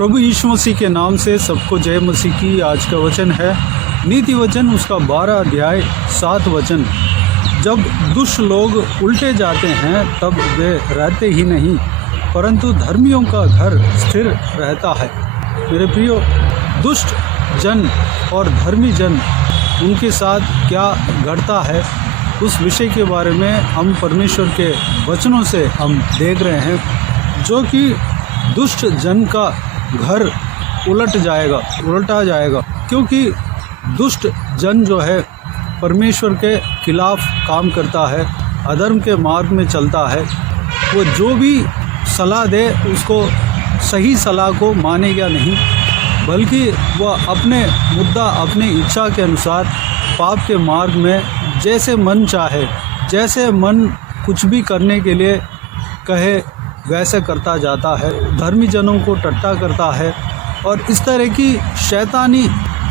प्रभु यीशु मसीह के नाम से सबको जय मसीह की। आज का वचन है नीति वचन उसका 12 अध्याय 7 वचन। जब दुष्ट लोग उल्टे जाते हैं तब वे रहते ही नहीं, परंतु धर्मियों का घर स्थिर रहता है। मेरे प्रियो, दुष्ट जन और धर्मी जन उनके साथ क्या घटता है उस विषय के बारे में हम परमेश्वर के वचनों से हम देख रहे हैं, जो कि दुष्ट जन का घर उल्टा जाएगा, क्योंकि दुष्ट जन जो है परमेश्वर के खिलाफ काम करता है, अधर्म के मार्ग में चलता है। वो जो भी सलाह दे उसको सही सलाह को मानेगा नहीं, बल्कि वह अपने मुद्दा अपनी इच्छा के अनुसार पाप के मार्ग में जैसे मन चाहे, जैसे मन कुछ भी करने के लिए कहे वैसे करता जाता है, धर्मी जनों को टट्टा करता है और इस तरह की शैतानी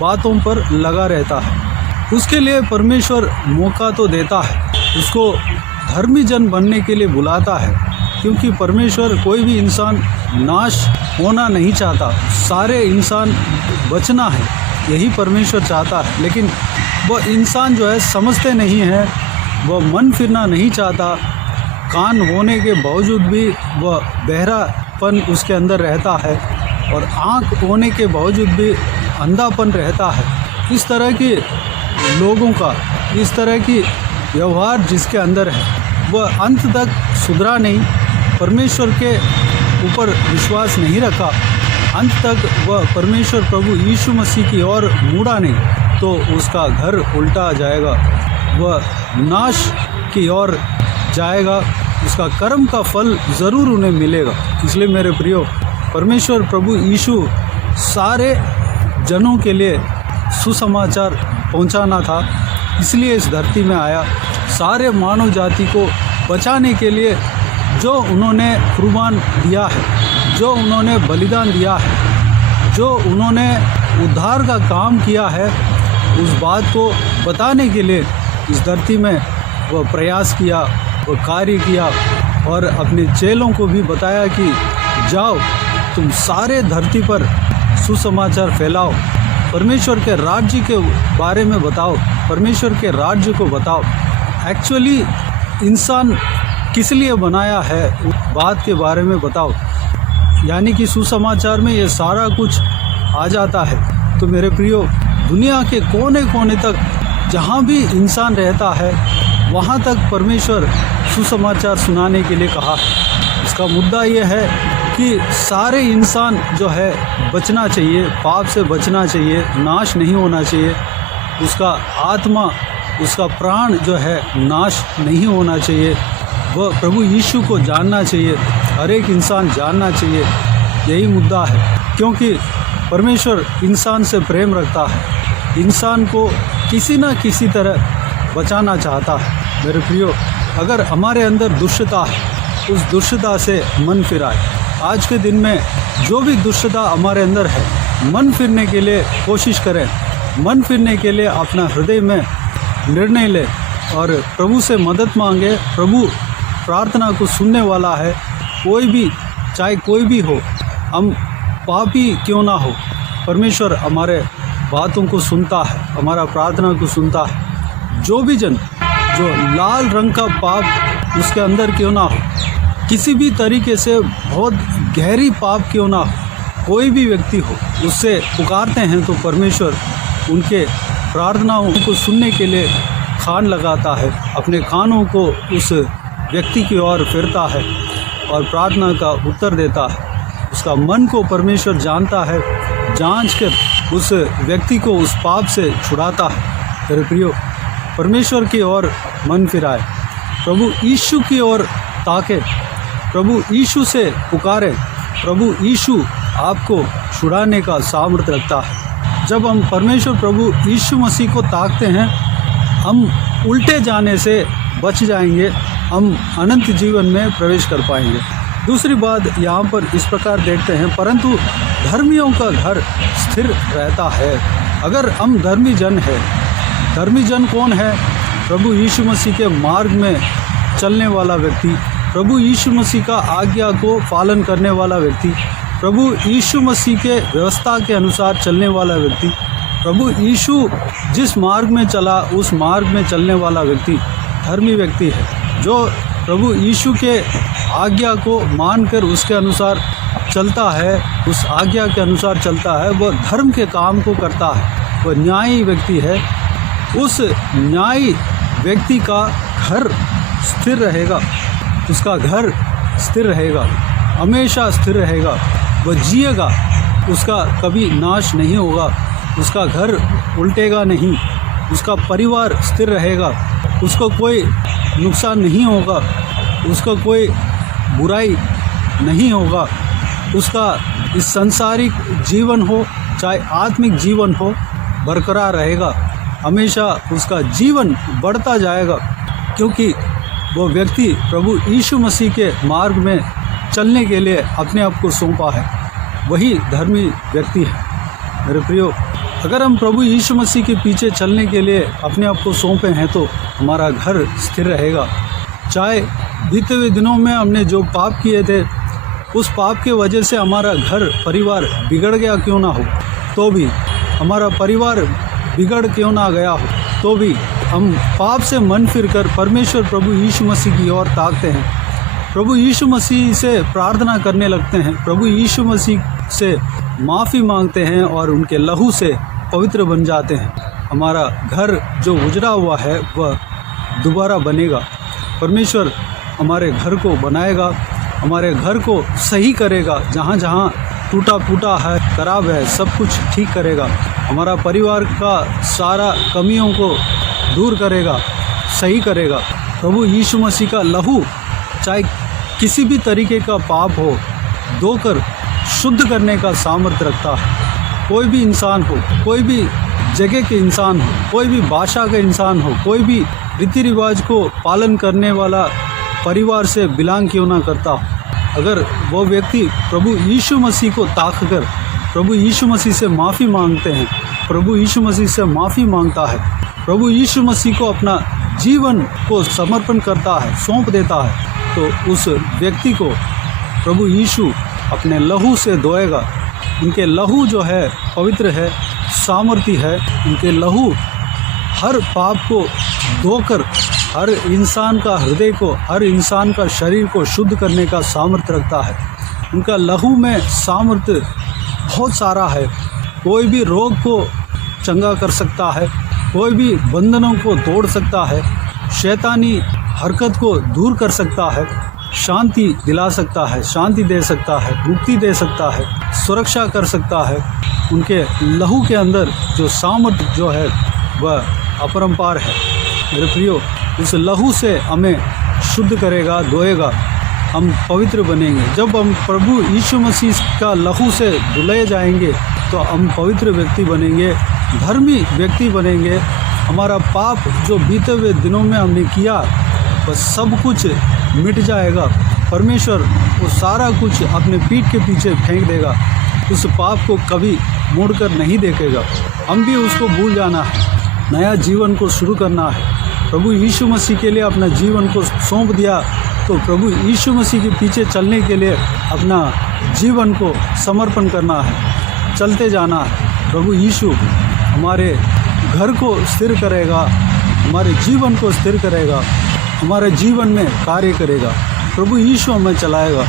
बातों पर लगा रहता है। उसके लिए परमेश्वर मौका तो देता है, उसको धर्मी जन बनने के लिए बुलाता है, क्योंकि परमेश्वर कोई भी इंसान नाश होना नहीं चाहता, सारे इंसान बचना है, यही परमेश्वर चाहता है। लेकिन वह इंसान जो है समझते नहीं है, वह मन फिरना नहीं चाहता, कान होने के बावजूद भी वह बहरापन उसके अंदर रहता है और आँख होने के बावजूद भी अंधापन रहता है। इस तरह के लोगों का, इस तरह की व्यवहार जिसके अंदर है, वह अंत तक सुधरा नहीं, परमेश्वर के ऊपर विश्वास नहीं रखा, अंत तक वह परमेश्वर प्रभु यीशु मसीह की ओर मुड़ा नहीं, तो उसका घर उल्टा जाएगा, वह नाश की ओर जाएगा, उसका कर्म का फल ज़रूर उन्हें मिलेगा। इसलिए मेरे प्रियो, परमेश्वर प्रभु यीशु सारे जनों के लिए सुसमाचार पहुंचाना था, इसलिए इस धरती में आया, सारे मानव जाति को बचाने के लिए। जो उन्होंने कुर्बान दिया है, जो उन्होंने बलिदान दिया है, जो उन्होंने उद्धार का काम किया है, उस बात को बताने के लिए इस धरती में वह प्रयास किया, वह कार्य किया और अपने चेलों को भी बताया कि जाओ तुम सारे धरती पर सुसमाचार फैलाओ, परमेश्वर के राज्य के बारे में बताओ, परमेश्वर के राज्य को बताओ। एक्चुअली इंसान किस लिए बनाया है बात के बारे में बताओ, यानी कि सुसमाचार में ये सारा कुछ आ जाता है। तो मेरे प्रियो, दुनिया के कोने कोने तक जहाँ भी इंसान रहता है वहाँ तक परमेश्वर सुसमाचार सुनाने के लिए कहा। इसका मुद्दा ये है कि सारे इंसान जो है बचना चाहिए, पाप से बचना चाहिए, नाश नहीं होना चाहिए, उसका आत्मा, उसका प्राण जो है नाश नहीं होना चाहिए, वह प्रभु यीशु को जानना चाहिए, हर एक इंसान जानना चाहिए। यही मुद्दा है, क्योंकि परमेश्वर इंसान से प्रेम रखता है, इंसान को किसी न किसी तरह बचाना चाहता है। मेरे प्रियो, अगर हमारे अंदर दुष्टता है, उस दुष्टता से मन फिराए। आज के दिन में जो भी दुष्टता हमारे अंदर है, मन फिरने के लिए कोशिश करें, मन फिरने के लिए अपना हृदय में निर्णय ले और प्रभु से मदद मांगे। प्रभु प्रार्थना को सुनने वाला है, कोई भी, चाहे कोई भी हो, हम पापी क्यों ना हो, परमेश्वर हमारे बातों को सुनता है, हमारा प्रार्थना को सुनता है। जो भी जन, जो लाल रंग का पाप उसके अंदर क्यों ना हो, किसी भी तरीके से बहुत गहरी पाप क्यों ना हो, कोई भी व्यक्ति हो, उससे पुकारते हैं तो परमेश्वर उनके प्रार्थनाओं को सुनने के लिए कान लगाता है, अपने कानों को उस व्यक्ति की ओर फिरता है और प्रार्थना का उत्तर देता है। उसका मन को परमेश्वर जानता है, जांच कर उस व्यक्ति को उस पाप से छुड़ाता है। मेरे प्रियो, परमेश्वर की ओर मन फिराए, प्रभु यीशु की ओर ताके, प्रभु यीशु से पुकारे। प्रभु यीशु आपको छुड़ाने का सामर्थ्य रखता है। जब हम परमेश्वर प्रभु यीशु मसीह को ताकते हैं, हम उल्टे जाने से बच जाएंगे, हम अनंत जीवन में प्रवेश कर पाएंगे। दूसरी बात यहाँ पर इस प्रकार देखते हैं, परंतु धर्मियों का घर स्थिर रहता है। अगर हम धर्मी जन हैं, धर्मी जन कौन है? प्रभु यीशु मसीह के मार्ग में चलने वाला व्यक्ति, प्रभु यीशु मसीह का आज्ञा को पालन करने वाला व्यक्ति, प्रभु यीशु मसीह के व्यवस्था के अनुसार चलने वाला व्यक्ति, प्रभु यीशु जिस मार्ग में चला उस मार्ग में चलने वाला व्यक्ति धर्मी व्यक्ति है। जो प्रभु यीशु के आज्ञा को मानकर उसके अनुसार चलता है, उस आज्ञा के अनुसार चलता है, वह धर्म के काम को करता है, वह न्यायी व्यक्ति है। उस न्यायी व्यक्ति का घर स्थिर रहेगा, उसका घर स्थिर रहेगा, हमेशा स्थिर रहेगा, वह जिएगा, उसका कभी नाश नहीं होगा, उसका घर उल्टेगा नहीं, उसका परिवार स्थिर रहेगा, उसको कोई नुकसान नहीं होगा, उसको कोई बुराई नहीं होगा। उसका इस सांसारिक जीवन हो चाहे आत्मिक जीवन हो बरकरार रहेगा, हमेशा उसका जीवन बढ़ता जाएगा, क्योंकि वो व्यक्ति प्रभु यीशु मसीह के मार्ग में चलने के लिए अपने आप को सौंपा है, वही धर्मी व्यक्ति है। मेरे प्रियो, अगर हम प्रभु यीशु मसीह के पीछे चलने के लिए अपने आप को सौंपे हैं तो हमारा घर स्थिर रहेगा। चाहे बीते हुए दिनों में हमने जो पाप किए थे, उस पाप के वजह से हमारा घर परिवार बिगड़ गया क्यों ना हो, तो भी हमारा परिवार बिगड़ क्यों ना गया हो, तो भी हम पाप से मन फिरकर परमेश्वर प्रभु यीशु मसीह की ओर ताकते हैं, प्रभु यीशु मसीह से प्रार्थना करने लगते हैं, प्रभु यीशु मसीह से माफ़ी मांगते हैं और उनके लहू से पवित्र बन जाते हैं। हमारा घर जो उजड़ा हुआ है वह दोबारा बनेगा। परमेश्वर हमारे घर को बनाएगा, हमारे घर को सही करेगा, जहाँ जहाँ टूटा फूटा है, खराब है, सब कुछ ठीक करेगा। हमारा परिवार का सारा कमियों को दूर करेगा, सही करेगा। प्रभु यीशु मसीह का लहू चाहे किसी भी तरीके का पाप हो धोकर शुद्ध करने का सामर्थ्य रखता है। कोई भी इंसान हो, कोई भी जगह के इंसान हो, कोई भी भाषा का इंसान हो, कोई भी रीति रिवाज को पालन करने वाला परिवार से बिलोंग क्यों ना करता हो, अगर वो व्यक्ति प्रभु यीशु मसीह को ताक कर प्रभु यीशु मसीह से माफ़ी मांगते हैं, प्रभु यीशु मसीह से माफ़ी मांगता है, प्रभु यीशु मसीह को अपना जीवन को समर्पण करता है, सौंप देता है, तो उस व्यक्ति को प्रभु यीशु अपने लहू से धोएगा। उनके लहू जो है पवित्र है, सामर्थी है। उनके लहू हर पाप को धोकर हर इंसान का हृदय को, हर इंसान का शरीर को शुद्ध करने का सामर्थ्य रखता है। उनका लहू में सामर्थ्य बहुत सारा है। कोई भी रोग को चंगा कर सकता है, कोई भी बंधनों को तोड़ सकता है, शैतानी हरकत को दूर कर सकता है, शांति दिला सकता है, शांति दे सकता है, मुक्ति दे सकता है, सुरक्षा कर सकता है। उनके लहू के अंदर जो सामर्थ्य जो है वह अपरंपार है। मेरे प्रियो, उस लहू से हमें शुद्ध करेगा, धोएगा, हम पवित्र बनेंगे। जब हम प्रभु यीशु मसीह का लहू से धुलाए जाएंगे तो हम पवित्र व्यक्ति बनेंगे, धर्मी व्यक्ति बनेंगे। हमारा पाप जो बीते हुए दिनों में हमने किया वह सब कुछ मिट जाएगा। परमेश्वर वो सारा कुछ अपने पीठ के पीछे फेंक देगा। उस पाप को कभी मुड़कर नहीं देखेगा। हम भी उसको भूल जाना है, नया जीवन को शुरू करना है। प्रभु यीशु मसीह के लिए अपना जीवन को सौंप दिया तो प्रभु यीशु मसीह के पीछे चलने के लिए अपना जीवन को समर्पण करना है, चलते जाना है। प्रभु यीशु हमारे घर को स्थिर करेगा, हमारे जीवन को स्थिर करेगा, हमारे जीवन में कार्य करेगा। प्रभु यीशु हमें चलाएगा।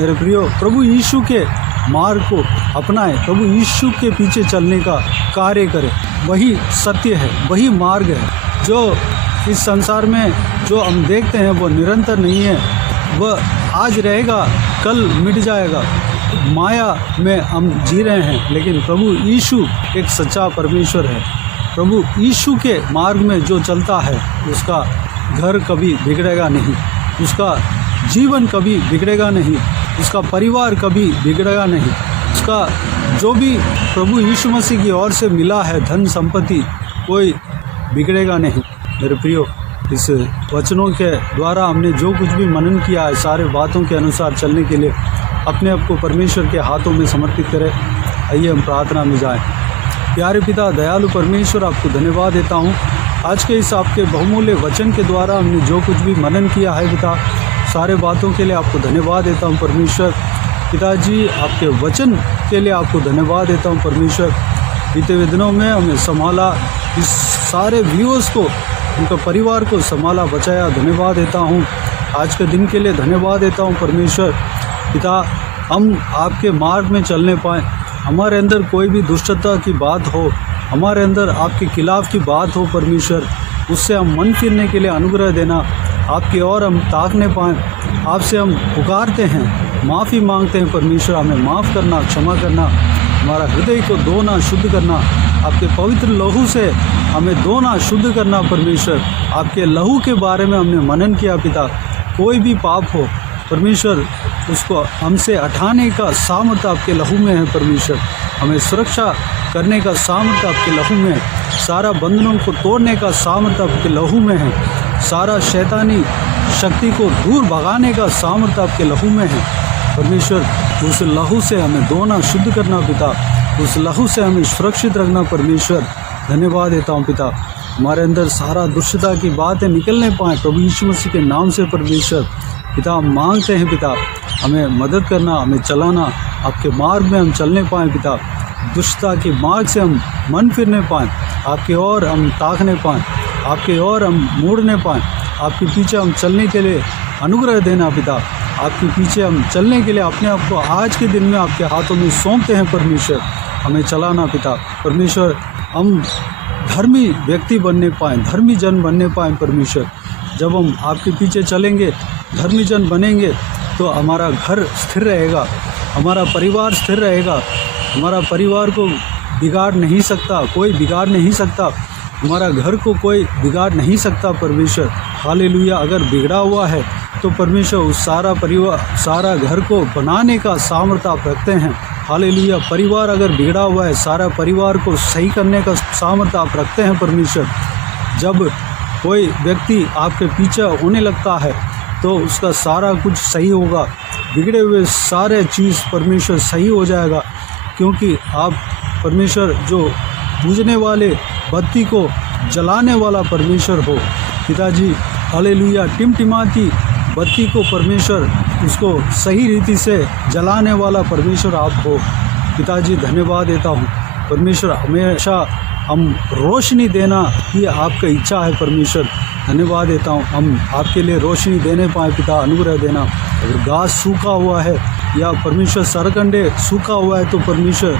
मेरे प्रियो, प्रभु यीशु के मार्ग को अपनाएं, प्रभु यीशु के पीछे चलने का कार्य करें। वही सत्य है, वही मार्ग है। जो इस संसार में जो हम देखते हैं वो निरंतर नहीं है, वह आज रहेगा, कल मिट जाएगा। माया में हम जी रहे हैं, लेकिन प्रभु यीशु एक सच्चा परमेश्वर है। प्रभु यीशु के मार्ग में जो चलता है उसका घर कभी बिगड़ेगा नहीं, उसका जीवन कभी बिगड़ेगा नहीं, उसका परिवार कभी बिगड़ेगा नहीं। उसका जो भी प्रभु यीशु मसीह की ओर से मिला है धन संपत्ति, कोई बिगड़ेगा नहीं। मेरे प्रियो, इस वचनों के द्वारा हमने जो कुछ भी मनन किया है, सारे बातों के अनुसार चलने के लिए अपने आप को परमेश्वर के हाथों में समर्पित करें। आइए हम प्रार्थना में जाएं। प्यारे पिता, दयालु परमेश्वर, आपको धन्यवाद देता हूँ आज के इस आपके बहुमूल्य वचन के द्वारा हमने जो कुछ भी मनन किया है पिता, सारे बातों के लिए आपको धन्यवाद देता हूँ परमेश्वर। पिताजी, आपके वचन के लिए आपको धन्यवाद देता हूँ परमेश्वर। बीते हुए दिनों में हमें संभाला, इस सारे व्यूअर्स को, उनका परिवार को संभाला, बचाया, धन्यवाद देता हूँ। आज के दिन के लिए धन्यवाद देता हूँ परमेश्वर। पिता, हम आपके मार्ग में चलने पाएँ, हमारे अंदर कोई भी दुष्टता की बात हो, हमारे अंदर आपके खिलाफ़ की बात हो परमेश्वर, उससे हम मन फिरने के लिए अनुग्रह देना, आपकी ओर हम ताकने पाएँ। आपसे हम पुकारते हैं, माफ़ी मांगते हैं परमेश्वर, हमें माफ़ करना, क्षमा करना, हमारा हृदय को धोना, शुद्ध करना, आपके पवित्र लहू से हमें धोना, शुद्ध करना परमेश्वर। आपके लहू के बारे में हमने मनन किया पिता, कोई भी पाप हो परमेश्वर, उसको हमसे हटाने का सामर्थ्य आपके लहू में है परमेश्वर। हमें सुरक्षा करने का सामर्थ्य आपके लहू में है, सारा बंधनों को तोड़ने का सामर्थ्य आपके लहू में है, सारा शैतानी शक्ति को दूर भगाने का सामर्थ्य आपके लहू में है परमेश्वर। उस लहू से हमें धोना, शुद्ध करना पिता, उस लहू से हमें सुरक्षित रखना परमेश्वर। धन्यवाद देता हूँ पिता, हमारे अंदर सारा दुष्टता की बातें निकलने पाएँ प्रभु यीशु मसीह के नाम से परमेश्वर। पिता, हम मांगते हैं पिता, हमें मदद करना, हमें चलाना, आपके मार्ग में हम चलने पाएँ पिता, दुष्टता के मार्ग से हम मन फिरने पाएँ, आपके ओर हम ताकने पाएँ, आपके ओर हम मुड़ने पाएँ, आपके पीछे हम चलने के लिए अनुग्रह देना पिता। आपके पीछे हम चलने के लिए अपने आप को आज के दिन में आपके हाथों में सौंपते हैं परमेश्वर। हमें चलाना पिता परमेश्वर, हम धर्मी व्यक्ति बनने पाएँ, धर्मी जन बनने पाएँ परमेश्वर। जब हम आपके पीछे चलेंगे, धर्मी जन बनेंगे, तो हमारा घर स्थिर रहेगा, हमारा परिवार स्थिर रहेगा, हमारा परिवार को बिगाड़ नहीं सकता, कोई बिगाड़ नहीं सकता, हमारा घर को कोई बिगाड़ नहीं सकता परमेश्वर। हालेलुया। अगर बिगड़ा हुआ है तो परमेश्वर उस सारा परिवार, सारा घर को बनाने का सामर्थ्य आप रखते हैं। हालेलुया। परिवार अगर बिगड़ा हुआ है, सारा परिवार को सही करने का सामर्थ्य आप रखते हैं परमेश्वर। जब कोई व्यक्ति आपके पीछे होने लगता है तो उसका सारा कुछ सही होगा, बिगड़े हुए सारे चीज़ परमेश्वर सही हो जाएगा, क्योंकि आप परमेश्वर जो बुझने वाले बत्ती को जलाने वाला परमेश्वर हो पिताजी। हालेलुया। टिमटिमाती बत्ती को परमेश्वर उसको सही रीति से जलाने वाला परमेश्वर आप हो पिताजी। धन्यवाद देता हूँ परमेश्वर, हमेशा हम रोशनी देना ये आपका इच्छा है परमेश्वर। धन्यवाद देता हूँ, हम आपके लिए रोशनी देने पाए पिता, अनुग्रह देना। अगर घास सूखा हुआ है या परमेश्वर सरकंडे सूखा हुआ है तो परमेश्वर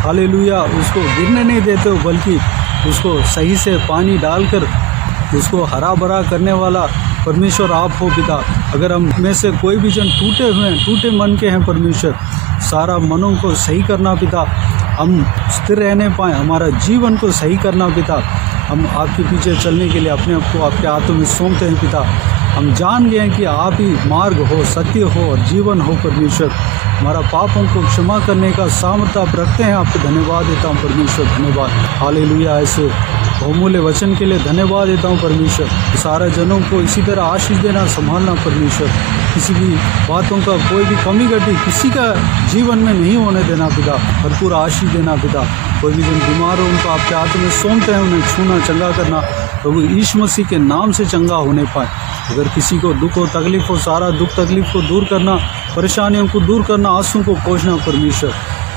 हालेलुया उसको गिरने नहीं देते हो, बल्कि उसको सही से पानी डालकर उसको हरा भरा करने वाला परमेश्वर आप हो पिता। अगर हम में से कोई भी जन टूटे हुए हैं, टूटे मन के हैं परमेश्वर, सारा मनों को सही करना पिता, हम स्थिर रहने पाएँ, हमारा जीवन को सही करना पिता। हम आपके पीछे चलने के लिए अपने आप को आपके हाथों में सौंपते हैं पिता। हम जान गए हैं कि आप ही मार्ग हो, सत्य हो और जीवन हो परमेश्वर। हमारा पापों को क्षमा करने का सामर्थ्य आप रखते हैं, आपको धन्यवाद देता हूँ परमेश्वर। धन्यवाद। हालेलुया। ऐसे बहुमूल्य वचन के लिए धन्यवाद देता हूँ परमेश्वर। सारे जनों को इसी तरह आशीष देना, संभालना परमेश्वर। किसी भी बातों का कोई भी कमी घटी किसी का जीवन में नहीं होने देना पिता, भरपूर आशीष देना पिता। कोई भी जन बीमार हो उनको आपके हाथों में सौंपते हैं, उन्हें छूना, चंगा करना प्रभु यीशु मसीह के नाम से चंगा होने पाए। अगर किसी को दुख हो, तकलीफ हो, सारा दुख तकलीफ को दूर करना, परेशानियों को दूर करना, आंसू को पोंछना परमेश्वर।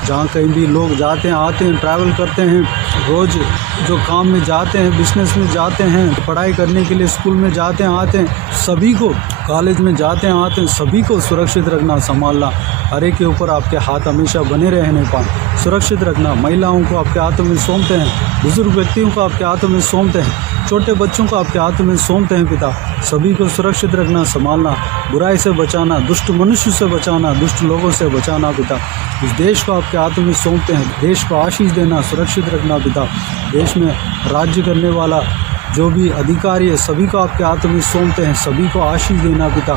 जहाँ कहीं भी लोग जाते हैं, आते हैं, ट्रैवल करते हैं, रोज़ जो काम में जाते हैं, बिजनेस में जाते हैं, पढ़ाई करने के लिए स्कूल में जाते हैं, आते हैं, सभी को कॉलेज में जाते हैं, आते हैं, सभी को सुरक्षित रखना, संभालना। हर एक के ऊपर आपके हाथ हमेशा बने रहने पाएँ, सुरक्षित रखना। महिलाओं को आपके हाथों में सौंपते हैं, बुजुर्ग व्यक्तियों को आपके हाथों में सौंपते हैं, छोटे बच्चों को आपके हाथों में सौंपते हैं पिता। सभी को सुरक्षित रखना, संभालना, बुराई से बचाना, दुष्ट मनुष्य से बचाना, दुष्ट लोगों से बचाना पिता। इस देश को आपके हाथों में सौंपते हैं, देश को आशीष देना, सुरक्षित रखना पिता। देश में राज्य करने वाला जो भी अधिकारी है सभी को आपके हाथों में सौंपते हैं, सभी को आशीष देना पिता,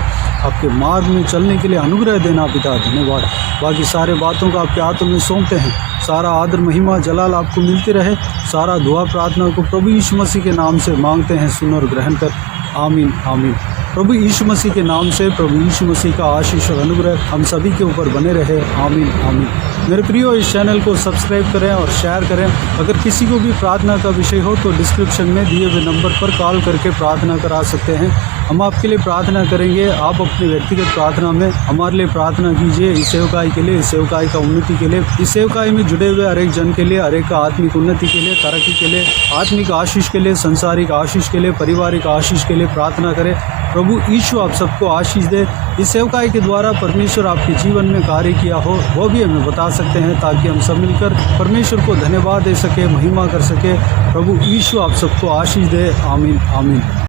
आपके मार्ग में चलने के लिए अनुग्रह देना पिता। धन्यवाद। बाकी सारे बातों को आपके हाथों में सौंपते हैं। सारा आदर महिमा जलाल आपको मिलती रहे। सारा दुआ प्रार्थना को प्रभु यीशु मसीह के नाम से मांगते हैं, सुन और ग्रहण कर। आमीन आमीन। प्रभु यीशु मसीह के नाम से प्रभु यीशु मसीह का आशीष और अनुग्रह हम सभी के ऊपर बने रहे। आमीन आमीन। मेरे प्रियो, इस चैनल को सब्सक्राइब करें और शेयर करें। अगर किसी को भी प्रार्थना का विषय हो तो डिस्क्रिप्शन में दिए हुए नंबर पर कॉल करके प्रार्थना करा सकते हैं। हम आपके लिए प्रार्थना करेंगे, आप अपने व्यक्तिगत प्रार्थना में हमारे लिए प्रार्थना कीजिए, इस सेवकाई के लिए, इस सेवकाई का उन्नति के लिए, इस सेवकाई में जुड़े हुए हर एक जन के लिए, हर एक का आत्मिक उन्नति के लिए, तरक्की के लिए, आत्मिक आशीष के लिए, संसारिक आशीष के लिए, पारिवारिक आशीष के लिए प्रार्थना करें। प्रभु यीशु आप सबको आशीष दे। इस सेवकाई के द्वारा परमेश्वर आपके जीवन में कार्य किया हो वो भी हमें बता सकते हैं, ताकि हम सब मिलकर परमेश्वर को धन्यवाद दे सके, महिमा कर सके। प्रभु यीशु आप सबको आशीष दे। आमीन आमीन।